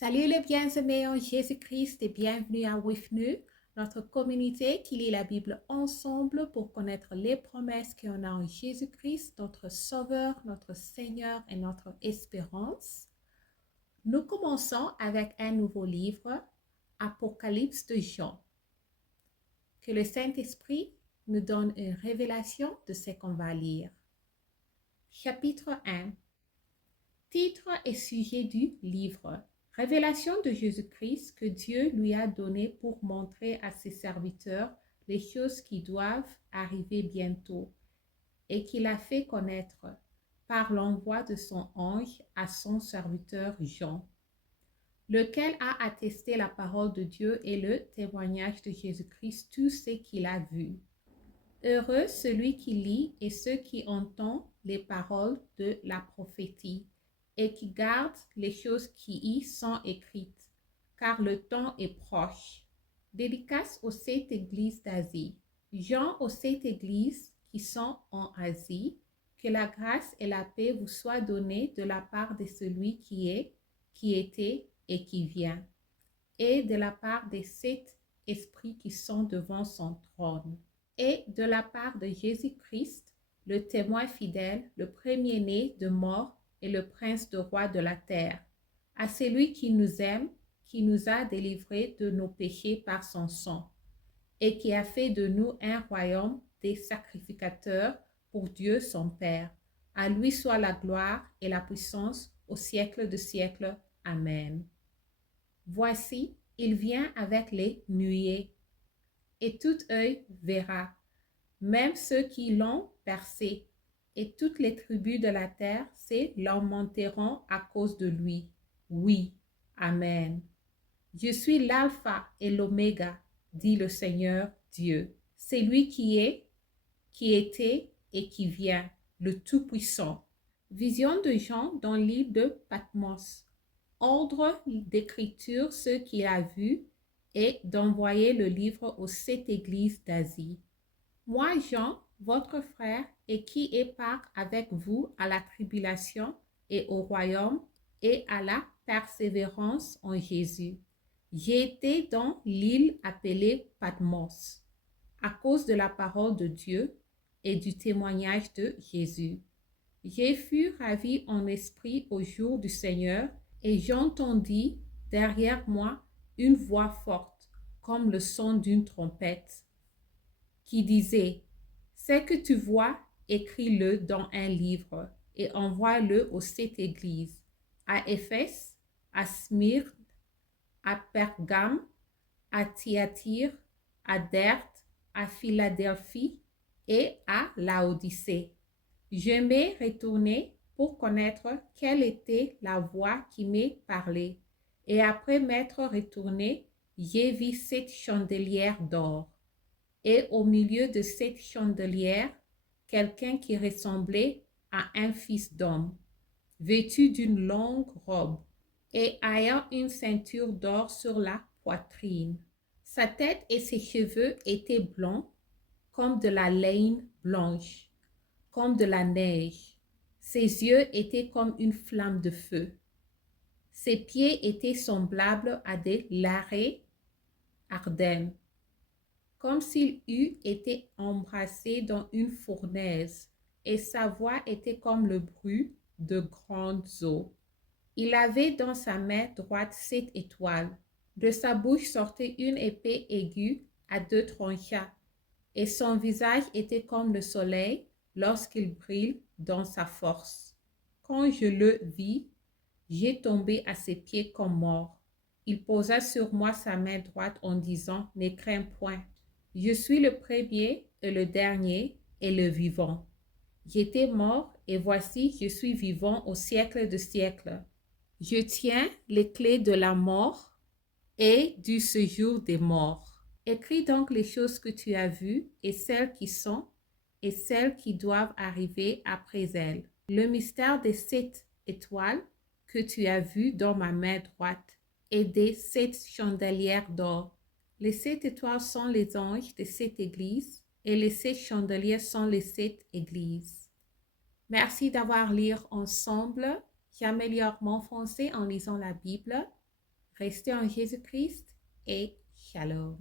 Salut les bien-aimés en Jésus-Christ et bienvenue à WIFNU, notre communauté qui lit la Bible ensemble pour connaître les promesses qu'on a en Jésus-Christ, notre Sauveur, notre Seigneur et notre espérance. Nous commençons avec un nouveau livre, Apocalypse de Jean. Que le Saint-Esprit nous donne une révélation de ce qu'on va lire. Chapitre 1. Titre et sujet du livre. Révélation de Jésus-Christ que Dieu lui a donné pour montrer à ses serviteurs les choses qui doivent arriver bientôt et qu'il a fait connaître par l'envoi de son ange à son serviteur Jean, lequel a attesté la parole de Dieu et le témoignage de Jésus-Christ, tout ce qu'il a vu. Heureux celui qui lit et ceux qui entendent les paroles de la prophétie et qui gardent les choses qui y sont écrites, car le temps est proche. Dédicace aux 7 églises d'Asie. Jean aux 7 églises qui sont en Asie, que la grâce et la paix vous soient données de la part de celui qui est, qui était et qui vient, et de la part des 7 esprits qui sont devant son trône, et de la part de Jésus-Christ, le témoin fidèle, le premier-né de mort et le prince de roi de la terre, à celui qui nous aime, qui nous a délivrés de nos péchés par son sang, et qui a fait de nous un royaume des sacrificateurs pour Dieu son Père. À lui soit la gloire et la puissance au siècle de siècles. Amen. Voici, il vient avec les nuées, et tout œil verra, même ceux qui l'ont percé, et toutes les tribus de la terre se lamenteront à cause de lui. Oui, Amen. Je suis l'alpha et l'oméga, dit le Seigneur Dieu. C'est lui qui est, qui était et qui vient, le Tout-Puissant. Vision de Jean dans l'île de Patmos. Ordre d'écriture ce qu'il a vu et d'envoyer le livre aux 7 églises d'Asie. Moi, Jean, votre frère, et qui est part avec vous à la tribulation et au royaume et à la persévérance en Jésus. J'ai été dans l'île appelée Patmos à cause de la parole de Dieu et du témoignage de Jésus. J'ai fui ravi en esprit au jour du Seigneur et j'entendis derrière moi une voix forte comme le son d'une trompette qui disait, « Ce que tu vois, écris-le dans un livre et envoie-le aux 7 églises, à Éphèse, à Smyrne, à Pergame, à Thyatire, à Derde, à Philadelphie et à Laodicée. » Je m'ai retourné pour connaître quelle était la voix qui m'est parlé. Et après m'être retourné, j'ai vu 7 chandelières d'or. Et au milieu de 7 chandelières, quelqu'un qui ressemblait à un fils d'homme, vêtu d'une longue robe et ayant une ceinture d'or sur la poitrine. Sa tête et ses cheveux étaient blancs comme de la laine blanche, comme de la neige. Ses yeux étaient comme une flamme de feu. Ses pieds étaient semblables à des larrets ardents, comme s'il eût été embrassé dans une fournaise, et sa voix était comme le bruit de grandes eaux. Il avait dans sa main droite 7 étoiles. De sa bouche sortait une épée aiguë à 2 tranchants, et son visage était comme le soleil lorsqu'il brille dans sa force. Quand je le vis, j'ai tombé à ses pieds comme mort. Il posa sur moi sa main droite en disant, « Ne crains point. Je suis le premier et le dernier et le vivant. J'étais mort et voici, je suis vivant au siècle de siècles. Je tiens les clés de la mort et du séjour des morts. Écris donc les choses que tu as vues et celles qui sont et celles qui doivent arriver après elles. Le mystère des 7 étoiles que tu as vues dans ma main droite et des 7 chandelières d'or. Les 7 étoiles sont les anges des 7 églises et les 7 chandeliers sont les 7 églises. Merci d'avoir lu ensemble. J'améliore mon français en lisant la Bible. Restez en Jésus-Christ et shalom.